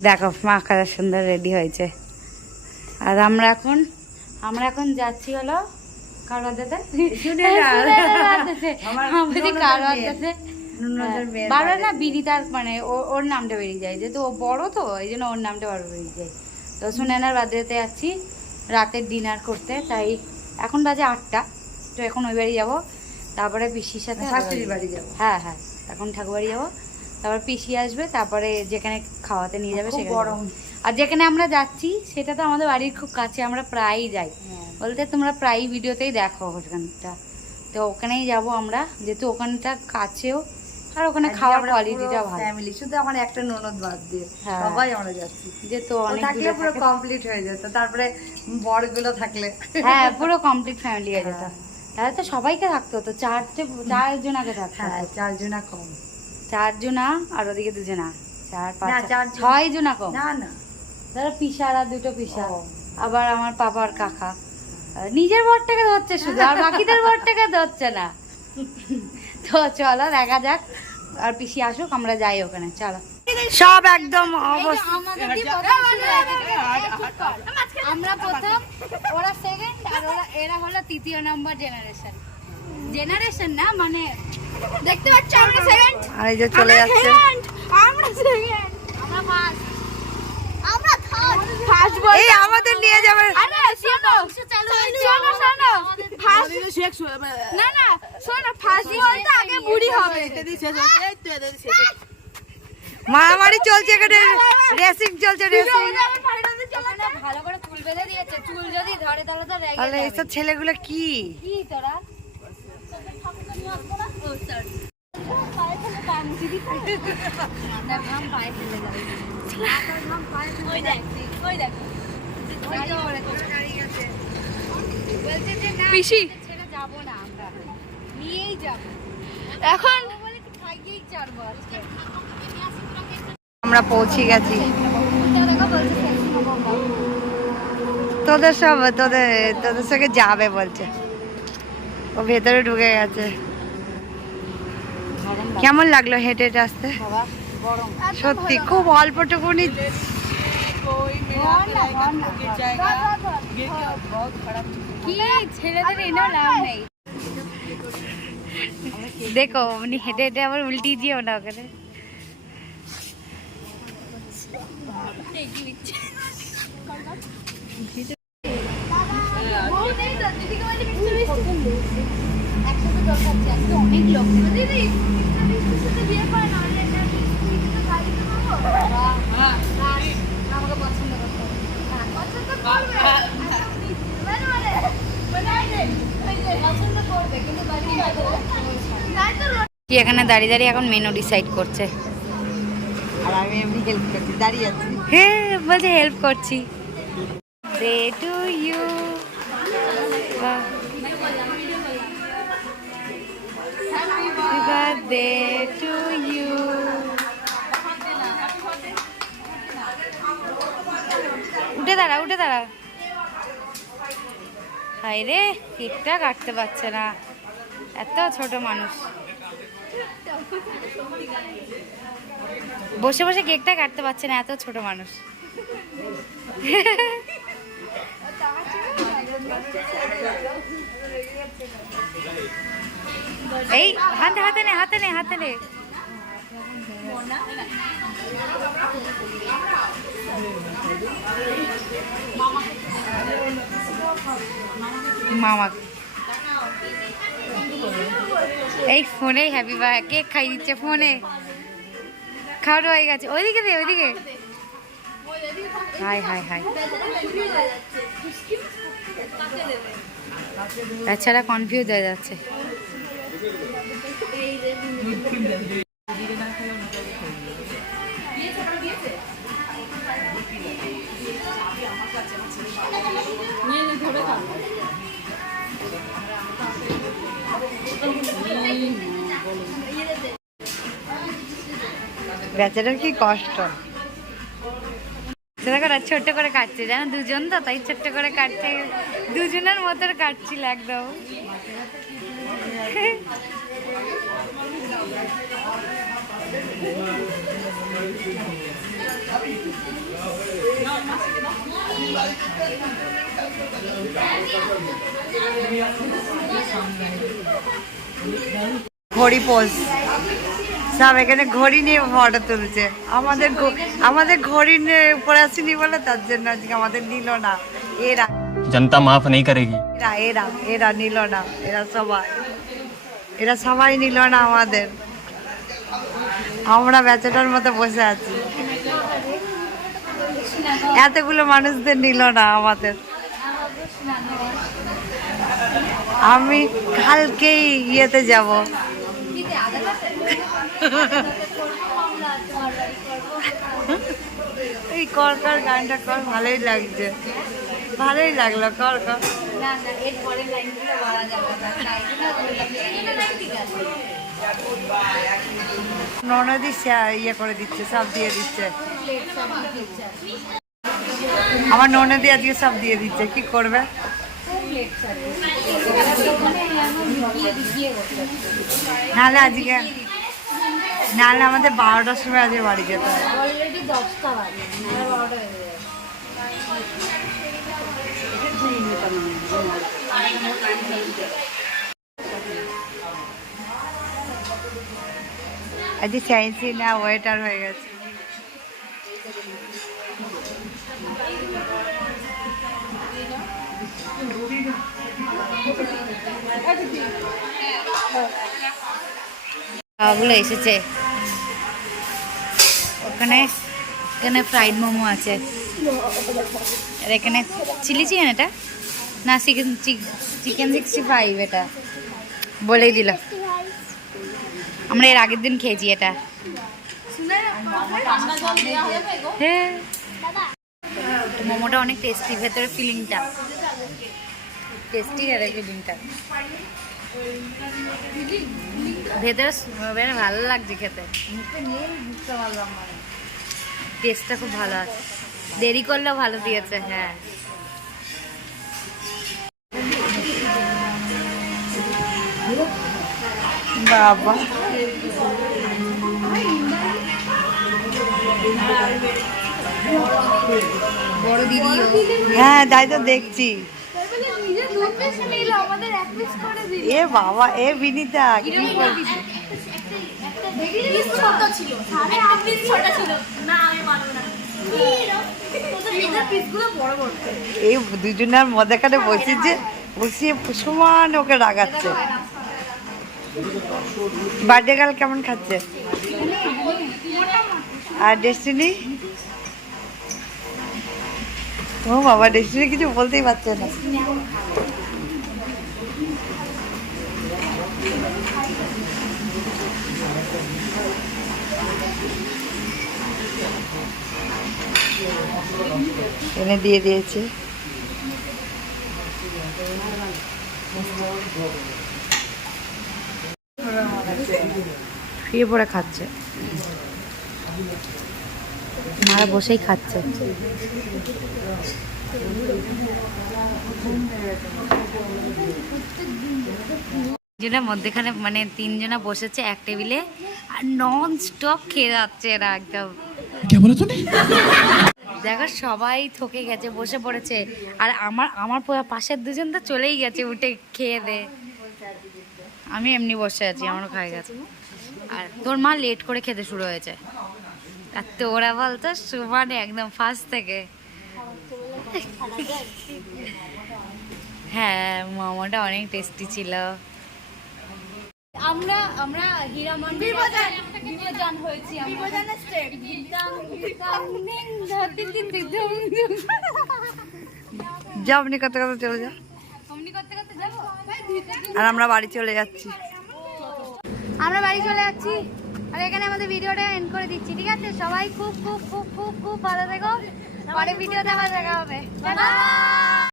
দেখো মা কত সুন্দর রেডি হয়েছে। আর আমরা এখন যাচ্ছি হলো কার বাড়িতে, বারবার না বিনিতার মানে ওর নামটা বেরিয়ে যায়, যেহেতু ও বড় তো এই জন্য ওর নামটা বারবার বেরিয়ে যায়। তো সুনেনার বার্থডেতে যাচ্ছি রাতের ডিনার করতে, তাই এখন বাজে 8টা। তো এখন ওই বাড়ি যাবো, তারপরে পিসির সাথে শাশুড়ি বাড়ি যাবো। হ্যাঁ হ্যাঁ, এখন ঠাকুর বাড়ি যাবো, তারপর পিসি আসবে, তারপরে যেখানে খাওয়াতে নিয়ে যাবে সেখানে গরম। আর যেখানে আমরা যাচ্ছি সেটা তো আমাদের বাড়ির খুব কাছে, আমরা প্রায়ই যাই, বলতে তোমরা প্রায়ই ভিডিওতেই দেখো ওখানটা। তো ওখানেই যাব আমরা, যেহেতু ওখানটা কাছেও, আর ওখানে খাওয়ার কোয়ালিটিটা ভালো। ফ্যামিলি শুধু আমার একটা ননদ বাদ দিয়ে সবাই আমরা যাচ্ছি, যেহেতু অনেক থাকলে পুরো কমপ্লিট হয়ে যেত। তারপরে বড়গুলো থাকলে হ্যাঁ পুরো কমপ্লিট ফ্যামিলি হয়ে যেত। তাহলে তো সবাইকে থাকতে হতো, 4জন আগে থাকতো। হ্যাঁ 4 জনা কম, 4 জনা আর ওদিকে 2 জনা, 4 5 না 6 জনা কম। না না ধরো পিসারা 2টো পিসা, আবার আমার পাপার কাকা, নিজের বরটাকে ধরছে শুধু, আর বাকিদের বরটাকে ধরছে না। তো চলো দেখা যাক, আর পিসি আসুক, আমরা যাই ওখানে। চলো সব একদম আমরা প্রথম, ওরা সেকেন্ড, আর এরা হলো 3য় নম্বর জেনারেশন না, মানে দেখতে পাচ্ছ আমরা সেকেন্ড, আর এই যে চলে যাচ্ছে আমরা সেকেন্ড, আমরা ফার্স্ট, আমরা ফার্স্ট বল। এই আমাদের নিয়ে যাবে। আরে শোনো শোনো শোনো, ফার্স্ট না না শোনো, ফার্স্ট বলতে আগে বুড়ি হবে। মারামারি চলছে এখানে, রেসিং চলছে, রেসিং। ভালো করে চুল বেঁধে দিয়েছে, চুল যদি ধরে তাহলে তো রেগে তাহলে এইসব ছেলেগুলো কি কি তোরা পিসি ছেড়ে যাবো না, আমরা নিয়েই যাবো এখন। বলে কি খাইয়েই ছাড়বো আজকে। আমরা পৌঁছে গেছি। তোদের সব তোদের সঙ্গে যাবে বলছে, ও ভেতরে ঢুকে গেছে। কেমন লাগলো হেঁটে হেঁটে আসতে? সত্যি খুব অল্পটুকুনি। ছেলেদের এনেও লাভ নেই। দেখো উনি হেঁটে হেঁটে আবার উল্টি দিও না ওখানে। অনেক লোক আমাকে পছন্দ করবে, কি এখানে দাঁড়িয়ে দাঁড়িয়ে এখন মেনু ডিসাইড করছে, আর আমি এমনি হেল্প করছি, দাঁড়িয়ে আছি। হ্যাঁ বলছে হেল্প করছি। Day to you. Happy birthday to you. উঠে দাঁড়া, উঠে দাঁড়া। হায় রে, কেকটা কাটতে পারছে না, এত ছোট মানুষ। বসে বসে কেকটা কাটতে পারছে না, এত ছোট মানুষ। এই হাতে হাতে নে, হাতে নে, হাতে নে। মামা এই ফোনে হ্যাপি বার্থডে কেক খাই দিচ্ছে, ফোনে খাওয়ানো হয়ে গেছে। ওইদিকে দে, ওইদিকে। হাই হাই হাই, বাচ্চারা কনফিউজ হয়ে যাচ্ছে। বেচারার কি কষ্ট। দেখো ছোট্ট করে কাটছে, জানো 2জন তো, তাই ছোট্ট করে কাটছে, 2জনের মতো কাটছিল একদম। ঘড়ি পোজ সব এখানে ঘড়ি নিয়ে ফটো তুলছে। আমাদের ঘড়ি নিয়ে উপরে আসেনি বলে তার জন্য আজকে আমাদের নিল না। এরা जनता माफ नहीं करेगी। এরা নিল না। এরা সবাই নিল না আমাদের। আমরা বেচাটার মতো বসে আছি। এতগুলো মানুষদের নিল না আমাদের। আমি কালকেই ইয়েতে যাব। এই কর গানটা কর, ভালোই লাগছে, ভালোই লাগলো, কর। ননদি ইয়ে করে দিচ্ছে, সব দিয়ে দিচ্ছে। আমার ননদি আজকে সব দিয়ে দিচ্ছে, কি করবে? নাহলে আমাদের 12টার সময় আজকে বাড়ি যেতে হবে। আজকে চাইছি না, ওয়েটার হয়ে গেছে। ওগুলো এসেছে। ওখানে ফ্রাইড মোমো আছে, আর এখানে চিলি চিকেন, এটা না চিকেন 65 এটা বলেই দিল। আমরা এর আগের দিন খেয়েছি এটা। হ্যাঁ, মোমোটা অনেক টেস্টি, ভেতরে ফিলিংটা টেস্টি, আর ফিলিংটা ভেতরে বেশ ভালো লাগছে খেতে। মুখে নিয়ে বুঝতে পারলাম, মানে টেস্টটা খুব ভালো আছে। দেরি করলেও ভালো দিয়েছে। হ্যাঁ, বাবা বড় দিদি। হ্যাঁ, তাই তো দেখছি। এ বাবা, এ বিনিতা কি বলছিস? এই দুজনের মধ্যেখানে বসিয়ে সমান ওকে রাগাচ্ছে। বার্থডে গার্ল কেমন খাচ্ছে? আর ডেস্টিনি? ও বাবা, ডেস্টিনি কিছু বলতেই পারছে না। এনে দিয়ে দিয়েছে। শুয়ে পড়ে খাচ্ছে, মারা বসেই খাচ্ছে। জনের মধ্যেখানে মানে 3 জনা বসেছে এক টেবিলে, আর নন স্টপ খেয়ে যাচ্ছে এরা একদম। দেখো সবাই থকে গেছে, বসে পড়েছে। আর আমার পাশের 2জন তো চলেই গেছে উঠে খেয়ে দে। আমি এমনি বসে আছি, আমারও খাই গেছে। আর তোর মা লেট করে খেতে শুরু হয়েছে, আর তোরা বলতো সুমানে একদম ফার্স্ট থেকে। হ্যাঁ, মোমোটা অনেক টেস্টি ছিল। আমরা হীরামন বিভাজন হয়েছি। যাও, আপনি করতে করতে চলে যাও। আর আমরা বাড়ি চলে যাচ্ছি। আর এখানে আমাদের ভিডিওটা এন্ড করে দিচ্ছি, ঠিক আছে? সবাই খুব খুব খুব খুব খুব ভালো থেকো। পরে ভিডিওতে আবার দেখা হবে।